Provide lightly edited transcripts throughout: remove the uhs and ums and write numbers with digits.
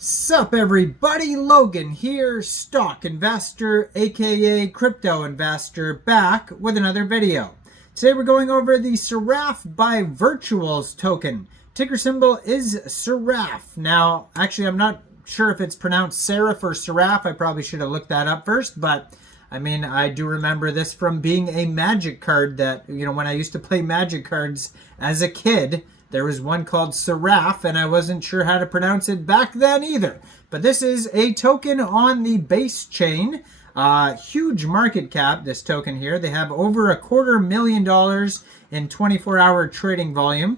Sup everybody, Logan here, stock investor aka crypto investor, back with another video. Today we're going over the Seraph by Virtuals token. Ticker symbol is Seraph. Now, actually I'm not sure if it's pronounced Seraph or Seraph. I probably should have looked that up first, but I mean, I do remember this from being a magic card that, when I used to play magic cards as a kid. There was one called Seraph, and I wasn't sure how to pronounce it back then either. But this is a token on the base chain. Huge market cap, this token here. They have over $250,000 in 24-hour trading volume.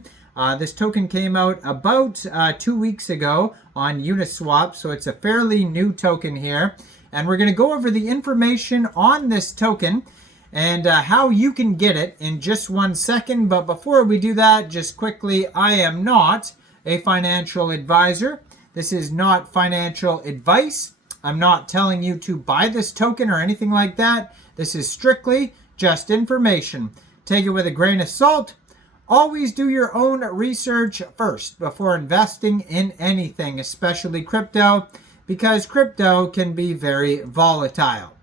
This token came out about 2 weeks ago on Uniswap, so it's a fairly new token here. And we're going to go over the information on this token and how you can get it in just 1 second. But before we do that, just quickly, I am not a financial advisor. This is not financial advice. I'm not telling you to buy this token or anything like that. This is strictly just information. Take it with a grain of salt. Always do your own research first before investing in anything, especially crypto, because crypto can be very volatile.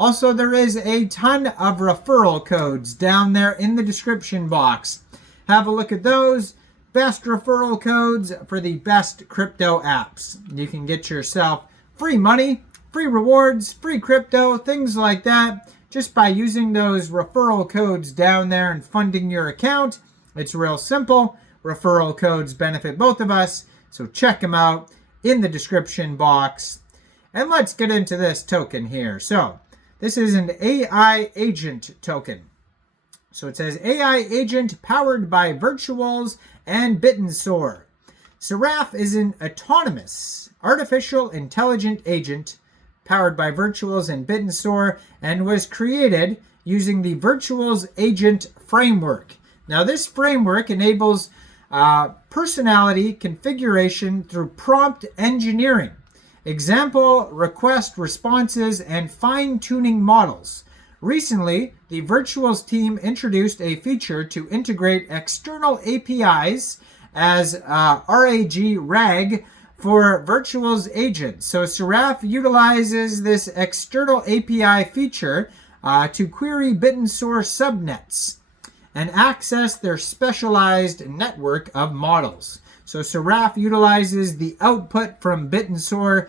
Also, there is a ton of referral codes down there in the description box. Have a look at those. Best referral codes for the best crypto apps. You can get yourself free money, free rewards, free crypto, things like that, just by using those referral codes down there and funding your account. It's real simple. Referral codes benefit both of us, so check them out in the description box. And let's get into this token here. So, this is an AI agent token. So it says AI agent powered by Virtuals and BitTrue. Seraph is an autonomous artificial intelligent agent powered by Virtuals and BitTrue and was created using the Virtuals agent framework. Now this framework enables personality configuration through prompt engineering, example request responses, and fine-tuning models. Recently, the Virtuals team introduced a feature to integrate external APIs as RAG for Virtuals agents. So Seraph utilizes this external API feature to query BitTrue subnets and access their specialized network of models. So Seraph utilizes the output from BitTrue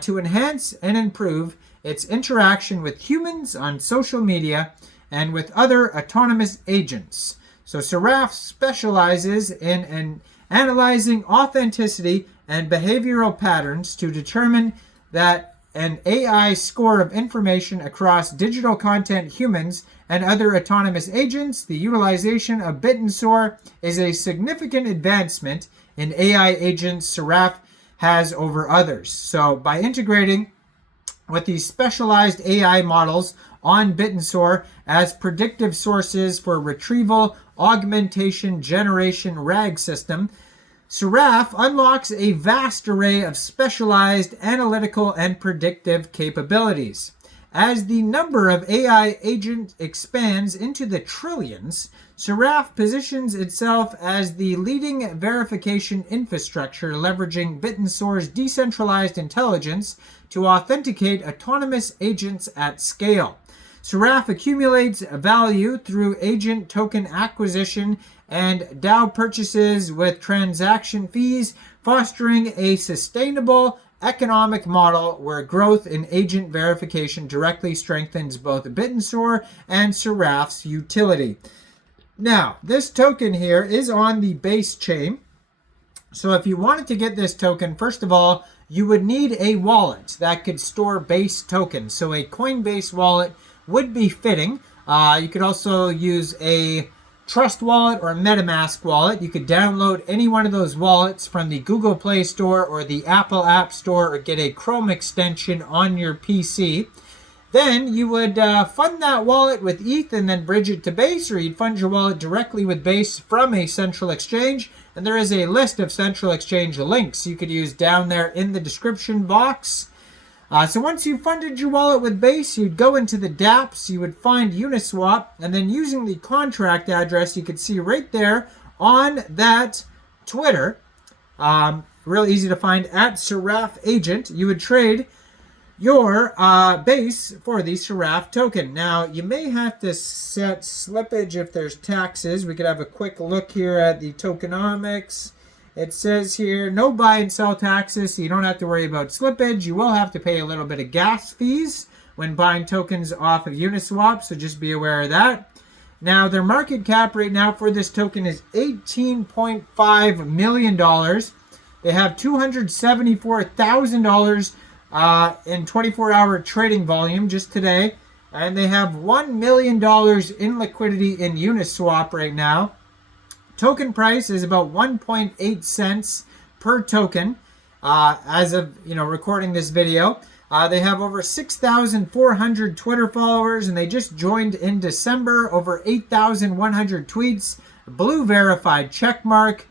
to enhance and improve its interaction with humans on social media and with other autonomous agents. So Seraph specializes in analyzing authenticity and behavioral patterns to determine that an AI score of information across digital content, humans, and other autonomous agents. The utilization of BitTrue is a significant advancement in AI agents Seraph has over others. So by integrating with these specialized AI models on BitTrue as predictive sources for retrieval, augmentation, generation RAG system, Seraph unlocks a vast array of specialized analytical and predictive capabilities. As the number of AI agents expands into the trillions, Seraph positions itself as the leading verification infrastructure, leveraging BitTrue's decentralized intelligence to authenticate autonomous agents at scale. Seraph accumulates value through agent token acquisition and DAO purchases with transaction fees, fostering a sustainable economic model where growth in agent verification directly strengthens both BitTrue and Seraph's utility. Now, this token here is on the base chain. So if you wanted to get this token, first of all, you would need a wallet that could store base tokens. So a Coinbase wallet would be fitting. You could also use a Trust wallet or a MetaMask wallet. You could download any one of those wallets from the Google Play Store or the Apple App Store, or get a Chrome extension on your PC. Then you would fund that wallet with ETH and then bridge it to Base, or you'd fund your wallet directly with Base from a central exchange. And there is a list of central exchange links you could use down there in the description box. So once you funded your wallet with Base, you'd go into the dApps, you would find Uniswap, and then using the contract address you could see right there on that Twitter, real easy to find at Seraph Agent. You would trade your base for the Seraph token. Now, you may have to set slippage if there's taxes. We could have a quick look here at the tokenomics. It says here, no buy and sell taxes, so you don't have to worry about slippage. You will have to pay a little bit of gas fees when buying tokens off of Uniswap, so just be aware of that. Now, their market cap right now for this token is $18.5 million. They have $274,000 in 24-hour trading volume just today. And they have $1 million in liquidity in Uniswap right now. Token price is about 1.8 cents per token as of recording this video. They have over 6,400 Twitter followers, and they just joined in December. Over 8,100 tweets, blue verified checkmark.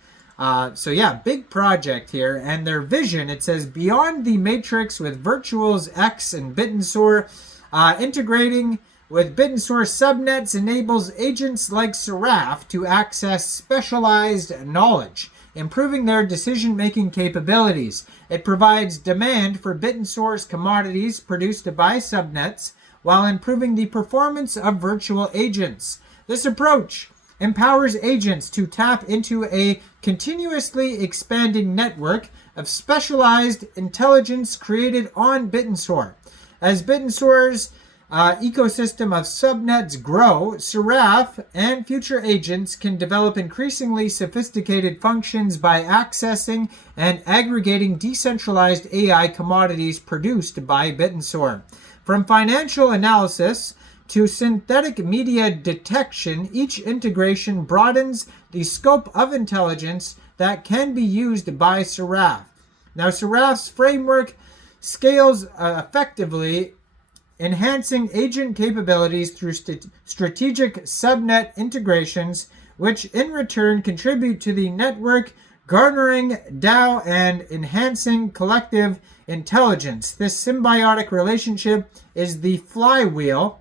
So yeah, big project here. And their vision, it says, beyond the matrix with WEALTHSIMPLE and BitTruE, integrating with BitTruE subnets enables agents like Seraph to access specialized knowledge, improving their decision-making capabilities. It provides demand for BitTrue's commodities produced by subnets while improving the performance of virtual agents. This approach empowers agents to tap into a continuously expanding network of specialized intelligence created on BitTrue. As BitTrue's ecosystem of subnets grow, Seraph and future agents can develop increasingly sophisticated functions by accessing and aggregating decentralized AI commodities produced by BitTrue. From financial analysis to synthetic media detection, each integration broadens the scope of intelligence that can be used by Seraph. Now, Seraph's framework scales effectively, enhancing agent capabilities through strategic subnet integrations, which in return contribute to the network, garnering DAO and enhancing collective intelligence. This symbiotic relationship is the flywheel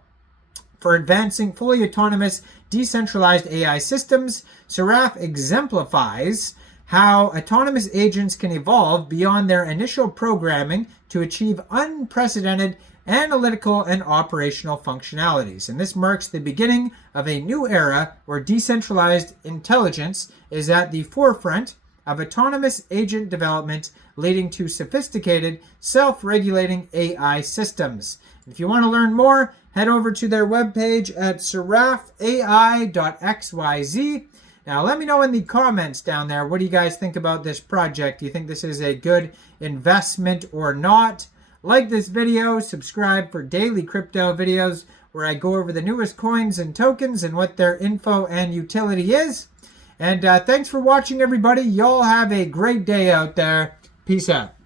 for advancing fully autonomous, decentralized AI systems. Seraph exemplifies how autonomous agents can evolve beyond their initial programming to achieve unprecedented analytical and operational functionalities. And this marks the beginning of a new era where decentralized intelligence is at the forefront of autonomous agent development, leading to sophisticated, self-regulating AI systems. If you want to learn more, head over to their webpage at seraphai.xyz. Now, let me know in the comments down there, what do you guys think about this project? Do you think this is a good investment or not? Like this video, subscribe for daily crypto videos where I go over the newest coins and tokens and what their info and utility is. And thanks for watching, everybody. Y'all have a great day out there. Peace out.